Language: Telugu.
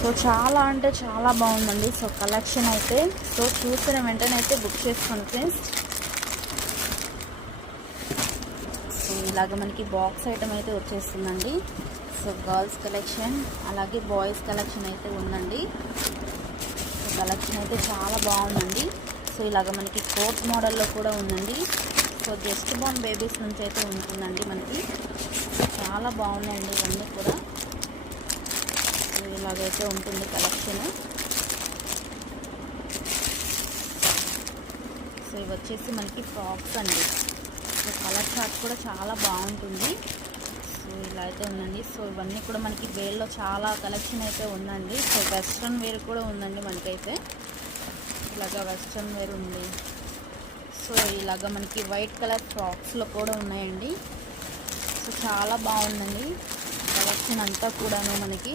సో చాలా అంటే చాలా బాగుందండి. సో కలెక్షన్ అయితే సో చూసిన వెంటనే అయితే బుక్ చేసుకోండి ఫ్రెండ్స్. సో ఇలాగ మనకి బాక్స్ ఐటమ్ అయితే వచ్చేస్తుందండి. సో గర్ల్స్ కలెక్షన్ అలాగే బాయ్స్ కలెక్షన్ అయితే ఉందండి. సో కలెక్షన్ అయితే చాలా బాగుందండి. సో ఇలాగ మనకి కోట్ మోడల్లో కూడా ఉందండి. సో జస్ట్ బోర్న్ బేబీస్ నుంచి అయితే ఉంటుందండి మనకి. చాలా బాగున్నాయండి ఇవన్నీ కూడా. సో ఇలాగైతే ఉంటుంది కలెక్షన్. సో ఇవి వచ్చేసి మనకి ఫ్రాక్స్ అండి. సో కలర్ చార్ట్ కూడా చాలా బాగుంటుంది. సో ఇలా అయితే ఉందండి. సో ఇవన్నీ కూడా మనకి వేల్లో చాలా కలెక్షన్ అయితే ఉందండి. సో వెస్ట్రన్ వేర్ కూడా ఉందండి మనకైతే. ఇలాగా వెస్ట్రన్ వేర్ ఉంది. సో ఇలాగ మనకి వైట్ కలర్ ఫ్రాక్స్లో కూడా ఉన్నాయండి. సో చాలా బాగుందండి కలెక్షన్ అంతా కూడాను మనకి.